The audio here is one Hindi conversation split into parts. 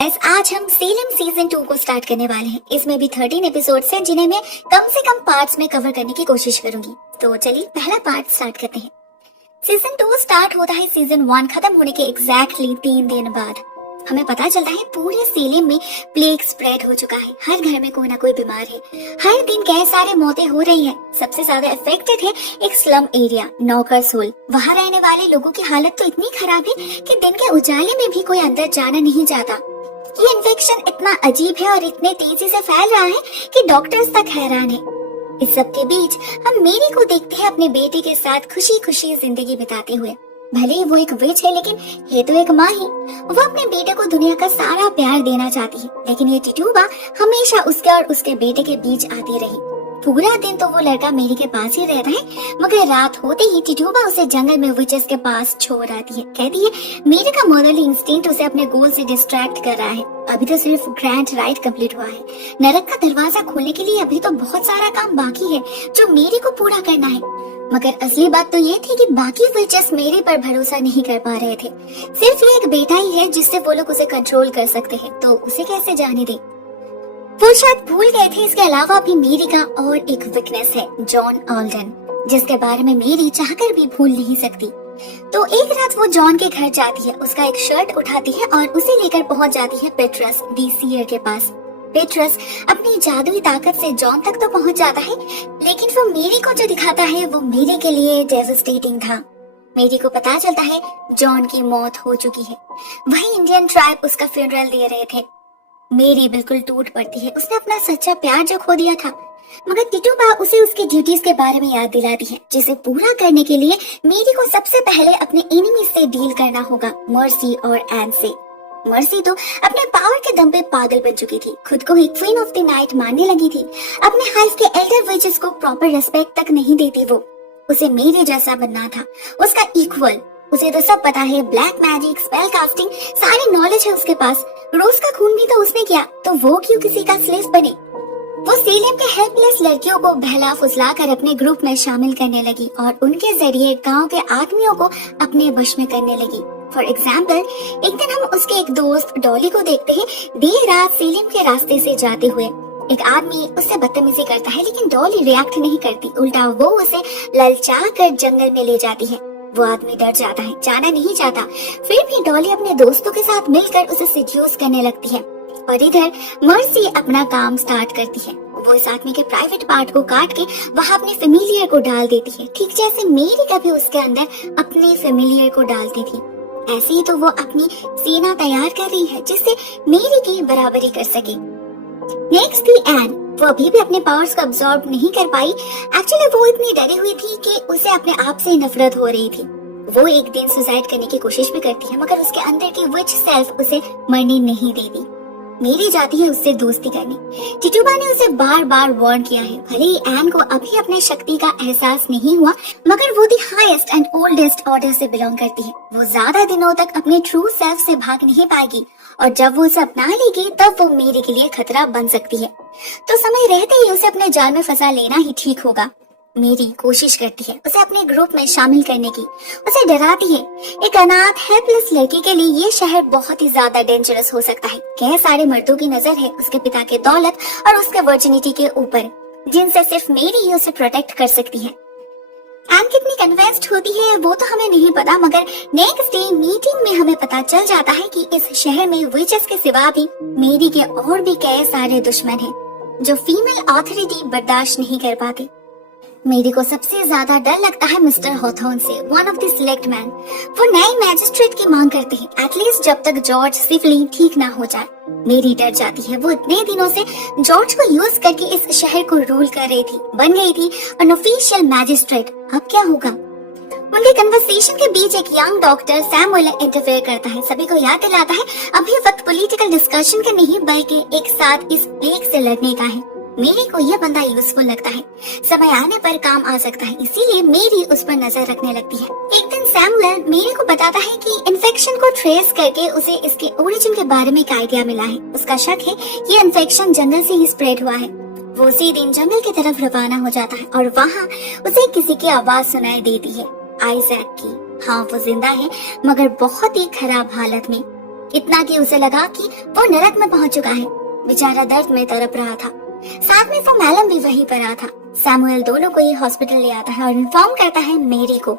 आज हम सेलम सीजन 2 को स्टार्ट करने वाले हैं। इसमें भी 13 एपिसोड्स हैं जिन्हें मैं कम से कम पार्ट्स में कवर करने की कोशिश करूंगी। तो चलिए पहला पार्ट स्टार्ट करते हैं। सीजन 2 स्टार्ट होता है सीजन 1 खत्म होने के एग्जैक्टली 3 दिन बाद। हमें पता चलता है पूरे सेलम में प्लेग स्प्रेड हो चुका है। हर घर में कोई ना कोई बीमार है। हर दिन कई सारे मौतें हो रही हैं। सबसे ज्यादा अफेक्टेड है एक स्लम एरिया नौकर्स होल। वहाँ रहने वाले लोगों की हालत तो इतनी खराब है कि दिन के उजाले में भी कोई अंदर जाना नहीं चाहता। ये इन्फेक्शन इतना अजीब है और इतने तेजी से फैल रहा है कि डॉक्टर्स तक हैरान है। इस सब के बीच हम मेरी को देखते हैं अपने बेटे के साथ खुशी खुशी जिंदगी बिताते हुए। भले ही वो एक विच है लेकिन ये तो एक माँ ही। वो अपने बेटे को दुनिया का सारा प्यार देना चाहती है, लेकिन ये टिटूबा हमेशा उसके और उसके बेटे के बीच आती रही। पूरा दिन तो वो लड़का मेरी के पास ही रहता है, मगर रात होते ही टिटूबा उसे जंगल में विचेस के पास छोड़ आती है। कहती है मेरे का मदरली इंस्टिंक्ट उसे अपने गोल से डिस्ट्रैक्ट कर रहा है। अभी तो सिर्फ ग्रैंड राइड कंप्लीट हुआ है। नरक का दरवाजा खोलने के लिए अभी तो बहुत सारा काम बाकी है जो मेरी को पूरा करना है। मगर असली बात तो ये थी कि बाकी विचेस मेरे पर भरोसा नहीं कर पा रहे थे। सिर्फ ये एक बेटा ही है जिससे वो लोग उसे कंट्रोल कर सकते हैं, तो उसे कैसे जाने दे। वो शायद भूल गए थे इसके अलावा भी मेरी का और एक वीकनेस है, जॉन ऑल्डन, जिसके बारे में मेरी चाहकर भी भूल नहीं सकती। तो एक रात वो जॉन के घर जाती है, उसका एक शर्ट उठाती है और उसे लेकर पहुंच जाती है पेट्रस दी सीयर के पास। पेट्रस अपनी जादुई ताकत से जॉन तक तो पहुंच जाता है, लेकिन वो मेरी को जो दिखाता है वो मेरे के लिए डेवस्टेटिंग था। मेरी को पता चलता है जॉन की मौत हो चुकी है। वही इंडियन ट्राइब उसका फ्यूनरल दे रहे थे। मेरी बिल्कुल टूट पड़ती है। उसने अपना सच्चा प्यार जो खो दिया था, मगर टिटूबा उसे उसकी ड्यूटीज के बारे में याद दिलाती है, जिसे पूरा करने के लिए मेरी को सबसे पहले अपने एनिमी से डील करना होगा, मर्सी और एन से। मर्सी तो अपने पावर के दम पे पागल बन चुकी थी, खुद को ही क्वीन ऑफ द नाइट मानने लगी थी। अपने हाइव के एल्डर विचेस को प्रॉपर रिस्पेक्ट तक नहीं देती वो। उसे मेरे जैसा बनना था, उसका इक्वल। उसे तो सब पता है, ब्लैक मैजिक, स्पेल कास्टिंग, सारी नॉलेज है उसके पास। रोज का खून भी तो उसने किया, तो वो क्यों किसी का स्लेव बने। वो सेलेम के हेल्पलेस लड़कियों को बहला फुसला कर अपने ग्रुप में शामिल करने लगी और उनके जरिए गांव के आदमियों को अपने वश में करने लगी। फॉर एग्जाम्पल, एक दिन हम उसके एक दोस्त डॉली को देखते हैं देर रात सेलेम के रास्ते से जाते हुए। एक आदमी उससे बदतमीजी करता है, लेकिन डॉली रिएक्ट नहीं करती, उल्टा वो उसे ललचा कर जंगल में ले जाती है। वो आदमी डर जाता है, जाना नहीं चाहता, फिर भी डॉली अपने दोस्तों के साथ मिलकर उसे सिड्यूस करने लगती है। और इधर मर्सी अपना काम स्टार्ट करती है। वो इस आदमी के प्राइवेट पार्ट को काट के वहाँ अपने फेमिलियर को डाल देती है, ठीक जैसे मेरी कभी उसके अंदर अपने फेमिलियर को डालती थी। ऐसे ही तो वो अपनी सेना तैयार कर रही है जिससे मेरी की बराबरी कर सके। नेक्स्ट थी एन। वो अभी भी अपने पावर्स को अब्सॉर्ब नहीं कर पाई। एक्चुअली वो इतनी डरी हुई थी कि उसे अपने आप से नफरत हो रही थी। वो एक दिन सुसाइड करने की कोशिश भी करती है, मगर उसके अंदर की विच सेल्फ उसे मरने नहीं देती। मेरी जाती है उससे दोस्ती करने। टिटूबा ने उसे बार बार वार्न किया है। भले ही एन को अभी अपने शक्ति का एहसास नहीं हुआ, मगर वो the highest and oldest order से बिलोंग करती है। वो ज्यादा दिनों तक अपने ट्रू सेल्फ से भाग नहीं पाएगी, और जब वो उसे अपना लेगी तब वो मेरे के लिए खतरा बन सकती है। तो समय रहते ही उसे अपने जाल में फंसा लेना ही ठीक होगा। मेरी कोशिश करती है उसे अपने ग्रुप में शामिल करने की, उसे डराती है। एक अनाथ हेल्पलेस लड़की के लिए ये शहर बहुत ही ज्यादा डेंजरस हो सकता है। कई सारे मर्दों की नजर है उसके पिता के दौलत और उसके वर्जिनिटी के ऊपर, जिनसे सिर्फ मेरी ही उसे प्रोटेक्ट कर सकती है। एन कितनी कन्विंस्ड होती है वो तो हमें नहीं पता, मगर नेक्स्ट डे मीटिंग में हमें पता चल जाता है कि इस शहर में विचेस के सिवा भी मेरी के और भी कई सारे दुश्मन हैं जो फीमेल ऑथोरिटी बर्दाश्त नहीं कर पाते। मेरी को सबसे ज्यादा डर लगता है मिस्टर हॉथॉर्न से, one of the select man. वो नए मैजिस्ट्रेट की मांग करते हैं, एटलीस्ट जब तक जॉर्ज सिफली ठीक ना हो जाए। मेरी डर जाती है। वो इतने दिनों से जॉर्ज को यूज करके इस शहर को रूल कर रही थी, बन गई थी एन ऑफिशियल मैजिस्ट्रेट। अब क्या होगा। उनके कन्वर्सेशन के बीच एक यंग डॉक्टर सैमुअल इंटरफेयर करता है, सभी को याद दिलाता है अभी वक्त पॉलिटिकल डिस्कशन का नहीं बल्कि एक साथ इस प्लेग से लड़ने का है। मेरी को यह बंदा यूजफुल लगता है, समय आने पर काम आ सकता है, इसीलिए मेरी उस पर नजर रखने लगती है। एक दिन सैमुअल मेरी को बताता है कि इन्फेक्शन को ट्रेस करके उसे इसके ओरिजिन के बारे में एक आइडिया मिला है। उसका शक है ये इन्फेक्शन जंगल से ही स्प्रेड हुआ है। वो उसी दिन जंगल की तरफ रवाना हो जाता है और वहाँ उसे किसी की आवाज सुनाई देती है, आइजैक की। हाँ, वो जिंदा है मगर बहुत ही खराब हालत में। इतना कि उसे लगा कि वो नरक में पहुंच चुका है। बेचारा दर्द में तड़प रहा था। साथ में वो मैलम भी वहीं पर आ था। सैमुअल दोनों को ही हॉस्पिटल ले आता है और इन्फॉर्म करता है मेरी को।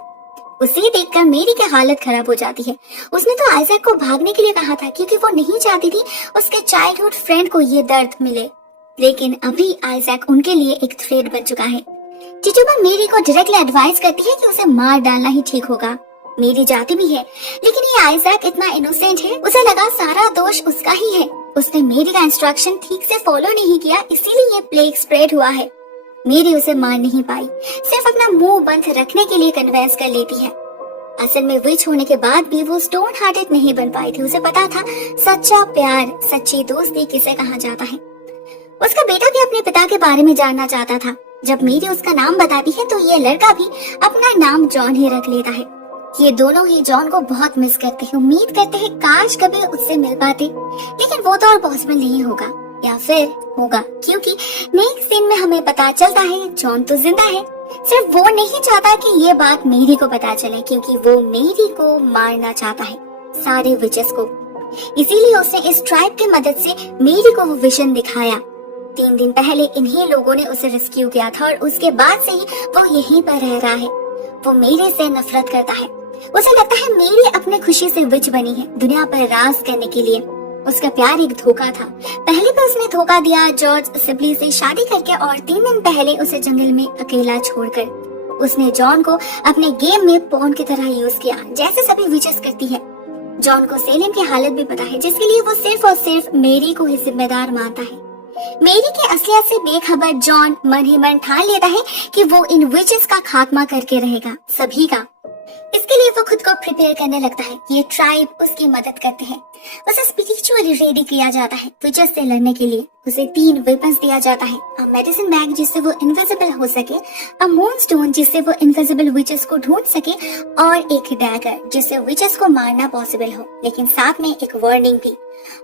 उसे देखकर मेरी की हालत खराब हो जाती है। उसने तो आइजैक को भागने के लिए कहा था क्योंकि वो नहीं चाहती थी उसके चाइल्डहुड फ्रेंड को ये दर्द मिले, लेकिन अभी आइजैक उनके लिए एक थ्रेट बन चुका है। चिचुबा मेरी को डायरेक्टली एडवाइस करती है कि उसे मार डालना ही ठीक होगा। मेरी जाती भी है, लेकिन ये आइजैक इतना इनोसेंट है, उसे लगा सारा दोष उसका ही है। उसने मेरी का इंस्ट्रक्शन ठीक से फॉलो नहीं किया, इसीलिए ये प्लेग स्प्रेड हुआ है। मेरी उसे मार नहीं पाई, सिर्फ अपना मुंह बंद रखने के लिए कन्विंस कर लेती है। असल में विच होने के बाद भी वो स्टोन हार्टेड नहीं बन पाई थी। उसे पता था सच्चा प्यार, सच्ची दोस्ती किसे कहा जाता है। उसका बेटा भी अपने पिता के बारे में जानना चाहता था। जब मेरी उसका नाम बताती है तो ये लड़का भी अपना नाम जॉन ही रख लेता है। ये दोनों ही जॉन को बहुत मिस करते हैं। उम्मीद करते हैं काश कभी उससे मिल पाते, लेकिन वो तो और पॉसिबल नहीं होगा, या फिर होगा, क्योंकि नेक्स्ट सीन में हमें पता चलता है जॉन तो जिंदा है। सिर्फ वो नहीं चाहता कि ये बात मेरी को पता चले, क्योंकि वो मेरी को मारना चाहता है, सारे विचेस को। इसीलिए उसने इस ट्राइब की मदद से मेरी को वो विजन दिखाया। 3 दिन पहले इन्हीं लोगों ने उसे रेस्क्यू किया था और उसके बाद से ही वो यहीं पर रह रहा है। वो मेरे से नफरत करता है। उसे लगता है मेरी अपने खुशी से विच बनी है दुनिया पर राज करने के लिए। उसका प्यार एक धोखा था। पहले तो उसने धोखा दिया जॉर्ज सिबली से शादी करके, और 3 दिन पहले उसे जंगल में अकेला छोड़कर। उसने जॉन को अपने गेम में पॉन की तरह यूज किया, जैसे सभी विचेस करती है। जॉन को सेलिम की हालत भी पता है, जिसके लिए वो सिर्फ और सिर्फ मेरी को ही जिम्मेदार मानता है। मेरी की असलियत से बेखबर जॉन मन ही मन ठान लेता है कि वो इन विचेस का खात्मा करके रहेगा, सभी का। इसके लिए वो खुद को प्रिपेयर करने लगता है। ये ट्राइब उसकी मदद करते हैं। उसे स्पिरिचुअली रेडी किया जाता है विचेस से लड़ने के लिए। उसे 3 वेपन्स दिया जाता है, अ मेडिसिन बैग जिससे वो इनविजिबल हो सके, अ मून स्टोन जिससे वो इनविजिबल विचेस को ढूंढ सके, और एक डैगर जिससे विचेस को मारना पॉसिबल हो, लेकिन साथ में एक वार्निंग भी।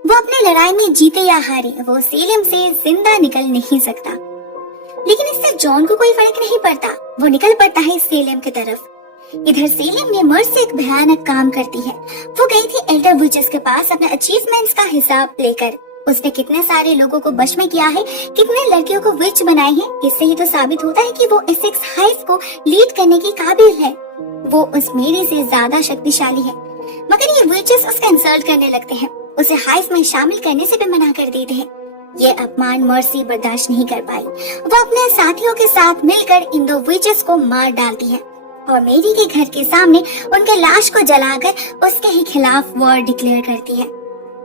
वो अपने लड़ाई में जीते या हारे, वो सेलिम से जिंदा निकल नहीं सकता। लेकिन इससे जॉन को कोई फर्क नहीं पड़ता। वो निकल पड़ता है सेलिम की तरफ। इधर सेलिम ने मर्ज से एक भयानक काम करती है। वो गई थी एल्डर विचेस के पास अपने अचीवमेंट्स का हिसाब लेकर। उसने कितने सारे लोगों को वश में किया है, कितने लड़कियों को विच बनाई है। इससे ही तो साबित होता है कि वो एसेक्स हाइव को लीड करने की काबिल है। वो उस मेरी से ज्यादा शक्तिशाली है। मगर ये विचेस उसका इंसल्ट करने लगते हैं। उसे हाइव में शामिल करने से भी मना कर देते हैं। ये अपमान मर्सी बर्दाश्त नहीं कर पाई। वो अपने साथियों के साथ मिलकर इन 2 विचेस को मार डालती है और मेरी के घर के सामने उनके लाश को जलाकर उसके ही खिलाफ वॉर डिक्लेयर करती है।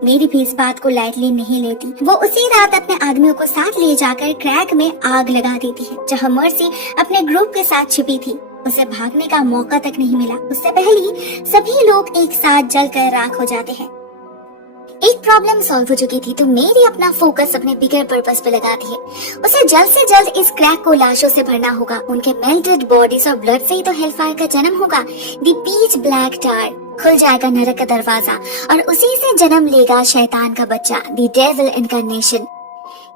मेरी भी इस बात को लाइटली नहीं लेती। वो उसी रात अपने आदमियों को साथ ले जाकर क्रैक में आग लगा देती है, जहाँ मर्सी अपने ग्रुप के साथ छिपी थी। उसे भागने का मौका तक नहीं मिला। उससे पहले ही सभी लोग एक साथ जलकर राख हो जाते हैं। एक प्रॉब्लम सॉल्व हो चुकी थी तो मेरी अपना फोकस अपने बिगर पर्पस पे लगाती है। उसे जल्द से जल्द इस क्रैक को लाशों से भरना होगा। उनके मेल्टेड बॉडीज और ब्लड से ही तो हेलफायर का जन्म होगा। दी पीच ब्लैक टार खुल जाएगा नरक का दरवाजा और उसी से जन्म लेगा शैतान का बच्चा, दी डेविल इनकारनेशन।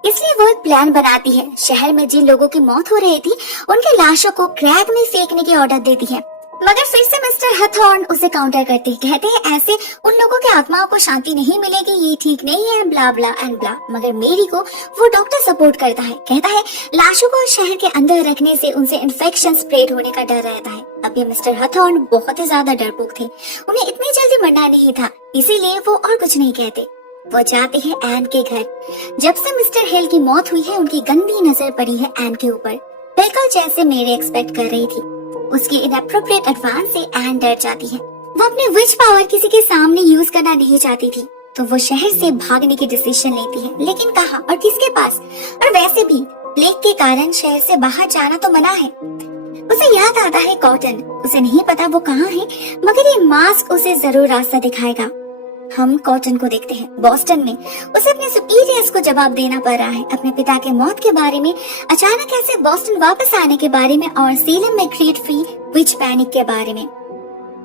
इसलिए वो एक प्लान बनाती है। शहर में जिन लोगों की मौत हो रही थी उनके लाशों को क्रैक में फेंकने की ऑर्डर देती है। मगर फिर से मिस्टर हथॉर्न उसे काउंटर करते हैं। कहते हैं ऐसे उन लोगों के आत्माओं को शांति नहीं मिलेगी, ये ठीक नहीं है, ब्ला ब्ला एंड ब्ला। मगर मेरी को वो डॉक्टर सपोर्ट करता है। कहता है लाशों को शहर के अंदर रखने से उनसे इन्फेक्शन स्प्रेड होने का डर रहता है। अब ये मिस्टर हथॉर्न बहुत ही ज्यादा डरपोक थे। उन्हें इतनी जल्दी मरना नहीं था, इसीलिए वो और कुछ नहीं कहते। वो जाते हैं एन के घर। जब से मिस्टर हेल की मौत हुई है उनकी गंदी नजर पड़ी है एन के ऊपर, बिल्कुल जैसे मेरे एक्सपेक्ट कर रही थी। उसकी इनएप्रोप्रिएट एडवांस से एन डर जाती है। वो अपने विच पावर किसी के सामने यूज करना नहीं चाहती थी, तो वो शहर से भागने की डिसीजन लेती है। लेकिन कहाँ और किसके पास? और वैसे भी प्लेग के कारण शहर से बाहर जाना तो मना है। उसे याद आता है कॉटन। उसे नहीं पता वो कहाँ है, मगर ये मास्क उसे जरूर रास्ता दिखाएगा। हम कॉटन को देखते हैं बॉस्टन में। उसे अपने सुपीरियर्स को जवाब देना पड़ रहा है, अपने पिता के मौत के बारे में, अचानक ऐसे बॉस्टन वापस आने के बारे में, और सेलम में क्रिएट फ्री विच पैनिक के बारे में।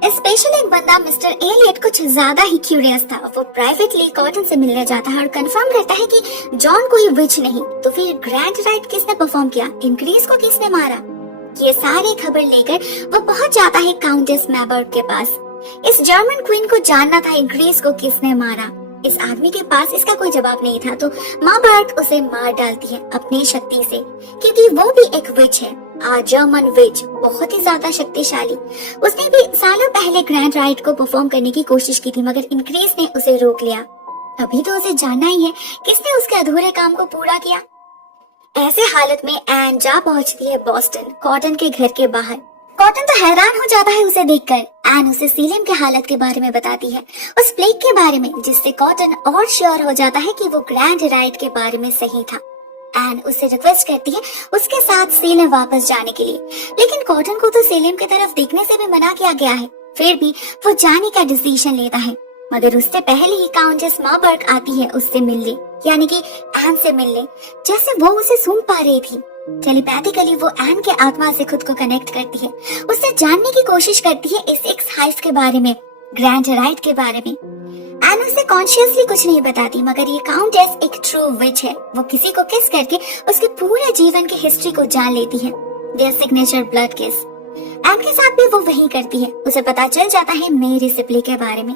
स्पेशली एक बंदा मिस्टर एलियट कुछ ज्यादा ही क्यूरियस था। वो प्राइवेटली कॉटन से मिलने जाता है और कंफर्म करता है कि जॉन कोई विच नहीं। तो फिर ग्रैंड राइट किसने परफॉर्म किया, इंक्रीज को किसने मारा, ये सारी खबर लेकर वो पहुंच जाता है काउंटेस मैबर्ग के पास। इस जर्मन क्वीन को जानना था इंक्रीज को किसने मारा। इस आदमी के पास इसका कोई जवाब नहीं था, तो माँ बर्क उसे मार डालती है अपनी शक्ति से, क्योंकि वो भी एक विच है, जर्मन विच, बहुत ही ज्यादा शक्तिशाली। उसने भी सालों पहले ग्रैंड राइट को परफॉर्म करने की कोशिश की थी, मगर इनक्रीज ने उसे रोक लिया। अभी तो उसे जानना ही है किसने उसके अधूरे काम को पूरा किया। ऐसे हालत में एन जा पहुंचती है बॉस्टन, कॉटन के घर के बाहर। कॉटन तो हैरान हो जाता है उसे देखकर। एन उसे सीलियम के हालत के बारे में बताती है, उस प्लेग के बारे में, जिससे कॉटन और श्योर हो जाता है कि वो ग्रैंड राइट के बारे में सही था। एन उससे रिक्वेस्ट करती है उसके साथ सीलियम वापस जाने के लिए, लेकिन कॉटन को तो सीलियम की तरफ देखने से भी मना किया गया है। फिर भी वो जाने का डिसीजन लेता है, मगर उससे पहले ही काउंटेस मार्बर्ग आती है उससे मिलने, यानी कि एन से मिलने, जैसे वो उसे सूंघ पा रही थी। टेलीपैथिकली वो एन के आत्मा से खुद को कनेक्ट करती है, उससे जानने की कोशिश करती है इस एक्स हाइफ के बारे में, ग्रैंड राइट के बारे में। एन उसे कॉन्शियसली कुछ नहीं बताती, मगर ये काउंटेस एक ट्रू विच है। वो किसी को किस करके उसके पूरे जीवन की हिस्ट्री को जान लेती है, देयर सिग्नेचर ब्लड किस। एन के साथ भी वो वही करती है। उसे पता चल जाता है मेरी सिप्ली के बारे में।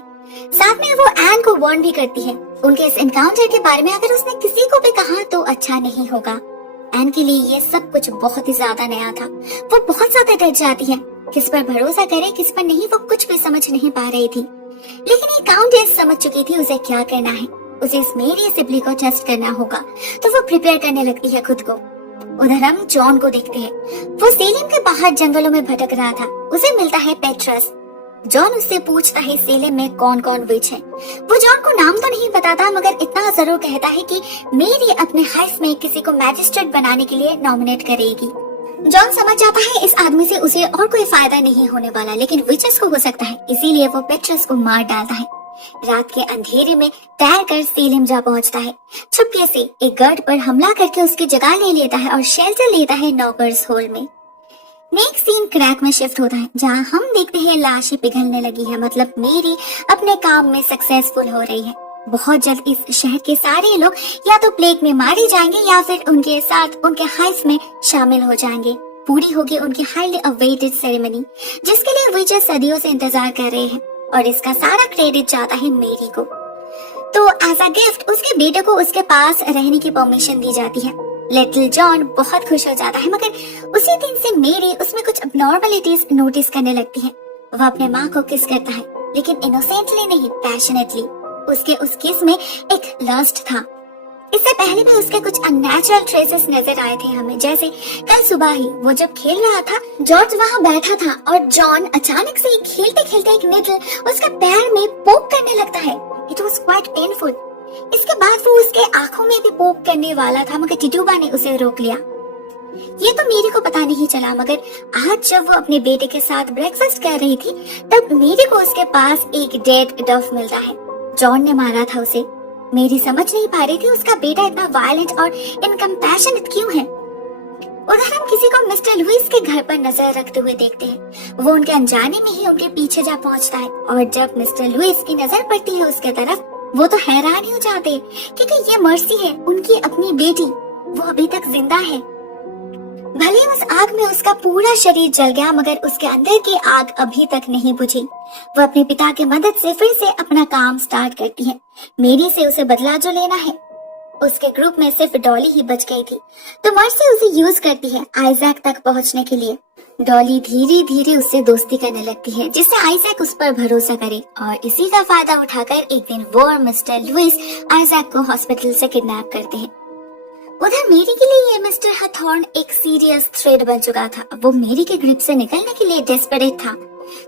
साथ में वो एन को वार्न भी करती है उनके इस एनकाउंटर के बारे में, अगर उसने किसी को भी कहा तो अच्छा नहीं होगा। एन के लिए ये सब कुछ बहुत ही ज्यादा नया था। वो बहुत ज्यादा डर जाती है, किस पर भरोसा करे किस पर नहीं, वो कुछ भी समझ नहीं पा रही थी। लेकिन ये काउंटेस समझ चुकी थी उसे क्या करना है। उसे इस मेरी सिप्ली को टेस्ट करना होगा, तो वो प्रिपेयर करने लगती है खुद को। उधर हम जॉन को देखते हैं। वो सेलिम के बाहर जंगलों में भटक रहा था। उसे मिलता है पेट्रस। जॉन उससे पूछता है सेलिम में कौन कौन विच है। वो जॉन को नाम तो नहीं बताता, मगर इतना जरूर कहता है कि मेरी अपने हाइफ में किसी को मैजिस्ट्रेट बनाने के लिए नॉमिनेट करेगी। जॉन समझ जाता है इस आदमी से उसे और कोई फायदा नहीं होने वाला, लेकिन विचेस को हो सकता है, इसीलिए वो पेट्रस को मार डालता है। रात के अंधेरे में तैरकर सेलिम जा पहुंचता है। छुपके से एक गार्ड पर हमला करके उसकी जगह ले लेता है और शेल्टर लेता है नॉकर्स होल में। नेक्स्ट सीन क्रैक में शिफ्ट होता है, जहां हम देखते हैं लाशें पिघलने लगी है, मतलब मेरी अपने काम में सक्सेसफुल हो रही है। बहुत जल्द इस शहर के सारे लोग या तो प्लेग में मारे जाएंगे या फिर उनके साथ उनके हाइफ में शामिल हो जाएंगे। पूरी होगी उनकी हाईली अवेटेड सेरेमनी, जिसके लिए विचेस सदियों से इंतजार कर रहे हैं, और इसका सारा क्रेडिट जाता है मेरी को। तो एज अ गिफ्ट उसके बेटे को उसके पास रहने की परमिशन दी जाती है। लिटिल जॉन बहुत खुश हो जाता है, मगर उसी दिन से मेरी उसमें कुछ अबनॉर्मलिटीज नोटिस करने लगती है। वह अपने माँ को किस करता है, लेकिन इनोसेंटली नहीं, पैशनेटली। उसके उस किस में एक लस्ट था। इससे पहले भी उसके कुछ अननेचुरल ट्रेसेस नजर आए थे हमें, जैसे कल सुबह ही वो जब खेल रहा था, जॉर्ज वहाँ बैठा था और जॉन अचानक से खेलते खेलते एक निडल उसके पैर में पोक करने लगता है। It was quite painful. इसके बाद वो उसके आंखों में भी पोक करने वाला था, मगर टिटूबा ने उसे रोक लिया। ये तो मेरी को पता नहीं चला, मगर आज जब वो अपने बेटे के साथ ब्रेकफास्ट कर रही थी, तब मेरी को उसके पास एक डेड डफ मिलता है। जॉन ने मारा था उसे। मेरी समझ नहीं पा रही थी उसका बेटा इतना वायलेंट और इनकम्पैशनेट क्यों है। उधर हम किसी को मिस्टर लुइस के घर पर नजर रखते हुए देखते हैं। वो उनके अनजाने में ही उनके पीछे जा पहुंचता है, और जब मिस्टर लुइस की नजर पड़ती है उसके तरफ, वो तो हैरान ही हो जाते हैं, क्योंकि ये मर्सी है, उनकी अपनी बेटी, वो अभी तक जिंदा है। भले उस आग में उसका पूरा शरीर जल गया, मगर उसके अंदर की आग अभी तक नहीं बुझी। वो अपने पिता की मदद से फिर से अपना काम स्टार्ट करती है। मेरी से उसे बदला जो लेना है। उसके ग्रुप में सिर्फ डॉली ही बच गई थी, तो मर्सी उसे यूज करती है आइजैक तक पहुंचने के लिए। डॉली धीरे धीरे उससे दोस्ती करने लगती है, जिससे आइजैक उस पर भरोसा करे, और इसी का फायदा उठाकर एक दिन वो और मिस्टर लुइस आइजैक को हॉस्पिटल से किडनैप करते हैं। उधर मेरी के लिए ये मिस्टर हथॉर्न एक सीरियस थ्रेड बन चुका था। वो मेरी के ग्रिप से निकलने के लिए डेस्परेट था,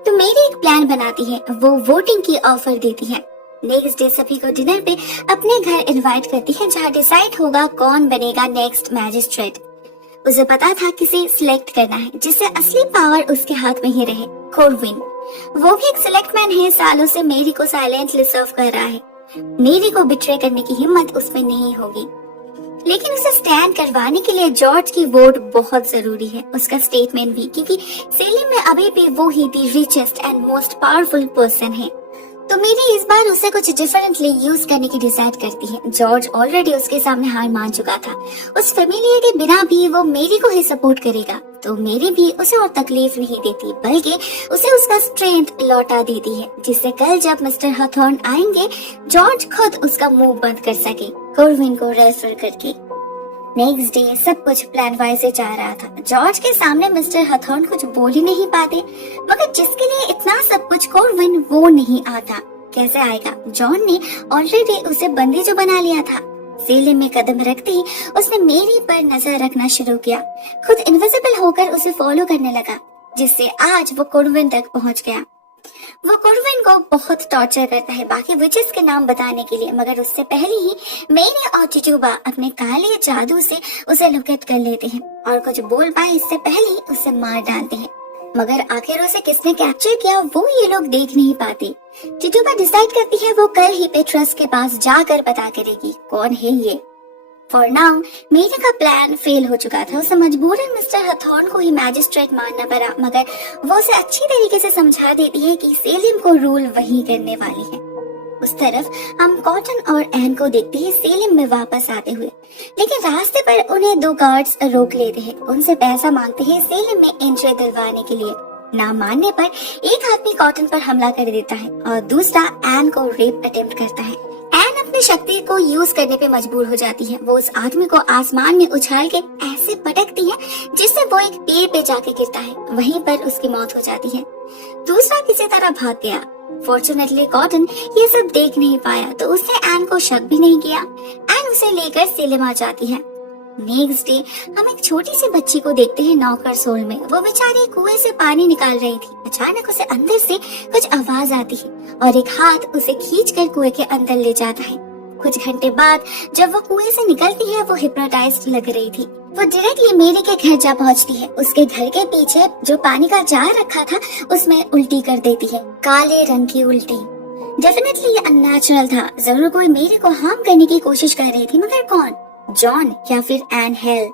तो मेरी एक प्लान बनाती है। वो वोटिंग की ऑफर देती है। नेक्स्ट डे सभी को डिनर पे अपने घर इनवाइट करती है, जहाँ डिसाइड होगा कौन बनेगा नेक्स्ट मैजिस्ट्रेट। उसे पता था किसे सिलेक्ट करना है, जिससे असली पावर उसके हाथ में ही रहे। कोरविन, वो भी एक सिलेक्ट मैन है, सालों से मेरी को साइलेंटली सर्व कर रहा है। मेरी को बिट्रे करने की हिम्मत उसमें नहीं होगी, लेकिन उसे स्टैंड करवाने के लिए जॉर्ज की वोट बहुत जरूरी है, उसका स्टेटमेंट भी, क्योंकि सेलिम में अभी भी वो ही the richest and most powerful person है। तो मेरी इस बार उसे कुछ डिफरेंटली यूज करने की डिसाइड करती है। जॉर्ज ऑलरेडी उसके सामने हार मान चुका था। उस फेमिलियर के बिना भी वो मेरी को ही सपोर्ट करेगा। तो मेरी भी उसे और तकलीफ नहीं देती, बल्कि उसे उसका स्ट्रेंथ लौटा देती है, जिससे कल जब मिस्टर हथॉर्न आएंगे जॉर्ज खुद उसका मुंह बंद कर सके, कॉर्विन को रेफर करके। नेक्स्ट डे सब कुछ प्लान वाइज से जा रहा था। जॉर्ज के सामने मिस्टर हथॉर्न कुछ बोल ही नहीं पाते, मगर जिसके लिए इतना सब कुछ कॉर्विन वो नहीं आता, कैसे आएगा? जॉन ने ऑलरेडी उसे बंदी जो बना लिया था। सेलिम में कदम रखते ही उसने मेरी पर नजर रखना शुरू किया, खुद इनविजिबल होकर उसे फॉलो करने लगा, जिससे आज वो कॉर्विन तक पहुंच गया। वो कॉर्विन को बहुत टॉर्चर करता है बाकी विचेस के नाम बताने के लिए, मगर उससे पहले ही मेरी और चिचुबा अपने काले जादू से उसे लोकेट कर लेते हैं और कुछ बोल पाए इससे पहले ही उसे मार डालते हैं। मगर आखिर उसे किसने कैप्चर किया वो ये लोग देख नहीं पाते। चिचुबा डिसाइड करती है वो कल ही पेट्रस के पास जाकर पता करेगी कौन है ये। फॉर नाउ मेरे का प्लान फेल हो चुका था। उसे मजबूरन मिस्टर हथॉर्न को ही मैजिस्ट्रेट मानना पड़ा, मगर वो उसे अच्छी तरीके से समझा देती है कि सेलिम को रूल वही करने वाली है। उस तरफ हम कॉटन और एन को देखते हैं सेलिम में वापस आते हुए, लेकिन रास्ते पर उन्हें दो गार्ड्स रोक लेते हैं। उनसे पैसा मांगते हैं सेलिम में एंट्री दिलवाने के लिए। ना मानने पर एक आदमी कॉटन पर हमला कर देता है और दूसरा एन को रेप अटेम्प्ट करता है। एन अपनी शक्ति को यूज करने पे मजबूर हो जाती है। वो उस आदमी को आसमान में उछाल के ऐसे पटकती है जिससे वो एक पेड़ पे जाके गिरता है, वहीं पर उसकी मौत हो जाती है। दूसरा किसी तरह भाग गया। फॉर्चुनेटली कॉटन ये सब देख नहीं पाया, तो उसने एन को शक भी नहीं किया। एन उसे लेकर सेलिम आ जाती है। नेक्स्ट डे हम एक छोटी सी बच्ची को देखते हैं नौकर सोल में। वो बेचारी कुएं से पानी निकाल रही थी। अचानक उसे अंदर से कुछ आवाज आती है और एक हाथ उसे खींचकर कुएं के अंदर ले जाता है। कुछ घंटे बाद जब वो कुएं से निकलती है वो हिप्नोटाइज्ड लग रही थी। वो डायरेक्टली मेरी के घर जा पहुंचती है। उसके घर के पीछे जो पानी का जार रखा था उसमें उल्टी कर देती है, काले रंग की उल्टी। डेफिनेटली ये अननेचुरल था। जरूर कोई मेरे को हार्म करने की कोशिश कर रही थी, मगर कौन? जॉन या फिर एन हेल?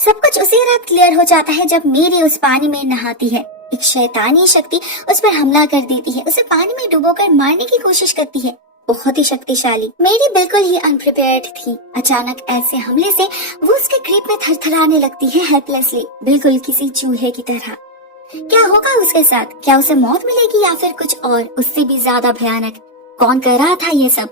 सब कुछ उसी रात क्लियर हो जाता है जब मेरी उस पानी में नहाती है। एक शैतानी शक्ति उस पर हमला कर देती है, उसे पानी में डुबोकर मारने की कोशिश करती है। बहुत ही शक्तिशाली। मेरी बिल्कुल ही अनप्रिपेयर्ड थी। अचानक ऐसे हमले से वो उसके ग्रिप में थरथराने लगती है हेल्पलेसली, बिल्कुल किसी चूहे की तरह। क्या होगा उसके साथ? क्या उसे मौत मिलेगी या फिर कुछ और उससे भी ज्यादा भयानक? कौन कर रहा था ये सब?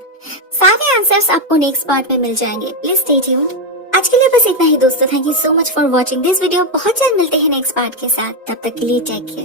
सारे आंसर्स आपको नेक्स्ट पार्ट में मिल जाएंगे। Please stay tuned. आज के लिए बस इतना ही दोस्तों। Thank you so much for watching this video. बहुत जल्द मिलते हैं नेक्स्ट पार्ट के साथ। तब तक के लिए टेक केयर।